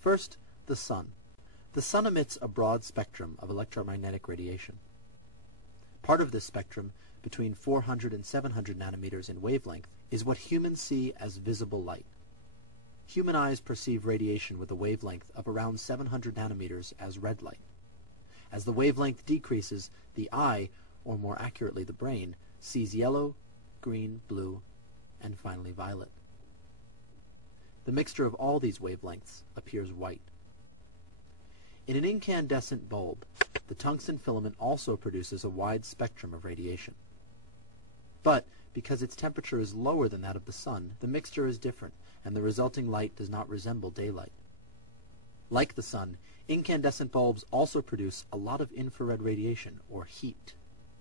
First, the sun. The sun emits a broad spectrum of electromagnetic radiation. Part of this spectrum, between 400 and 700 nanometers in wavelength, is what humans see as visible light. Human eyes perceive radiation with a wavelength of around 700 nanometers as red light. As the wavelength decreases, the eye, or more accurately the brain, sees yellow, green, blue, and finally violet. The mixture of all these wavelengths appears white. In an incandescent bulb, the tungsten filament also produces a wide spectrum of radiation. But, because its temperature is lower than that of the sun, the mixture is different, and the resulting light does not resemble daylight. Like the sun, incandescent bulbs also produce a lot of infrared radiation, or heat.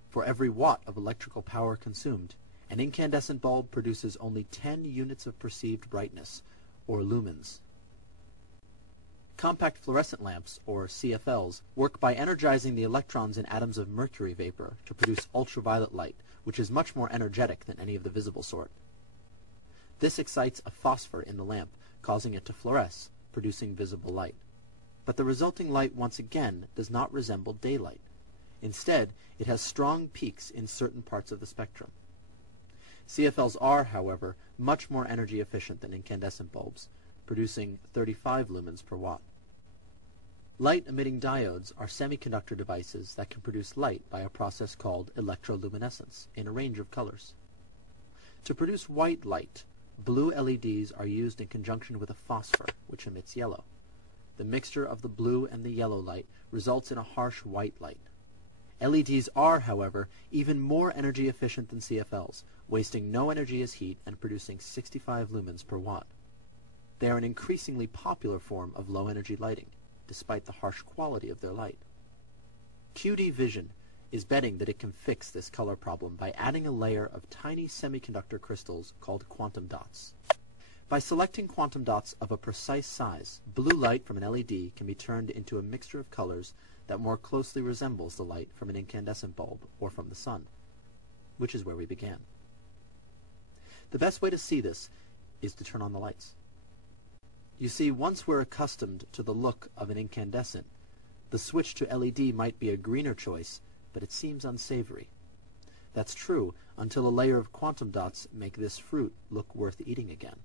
For every watt of electrical power consumed, an incandescent bulb produces only 10 units of perceived brightness, or lumens. Compact fluorescent lamps, or CFLs, work by energizing the electrons in atoms of mercury vapor to produce ultraviolet light, which is much more energetic than any of the visible sort. This excites a phosphor in the lamp, causing it to fluoresce, producing visible light. But the resulting light once again does not resemble daylight. Instead, it has strong peaks in certain parts of the spectrum. CFLs are, however, much more energy efficient than incandescent bulbs, producing 35 lumens per watt. Light-emitting diodes are semiconductor devices that can produce light by a process called electroluminescence in a range of colors. To produce white light, blue LEDs are used in conjunction with a phosphor, which emits yellow. The mixture of the blue and the yellow light results in a harsh white light. LEDs are, however, even more energy efficient than CFLs, wasting no energy as heat and producing 65 lumens per watt. They are an increasingly popular form of low-energy lighting, despite the harsh quality of their light. QD Vision is betting that it can fix this color problem by adding a layer of tiny semiconductor crystals called quantum dots. By selecting quantum dots of a precise size, blue light from an LED can be turned into a mixture of colors that more closely resembles the light from an incandescent bulb or from the sun, which is where we began. The best way to see this is to turn on the lights. You see, once we're accustomed to the look of an incandescent, the switch to LED might be a greener choice, but it seems unsavory. That's true until a layer of quantum dots make this fruit look worth eating again.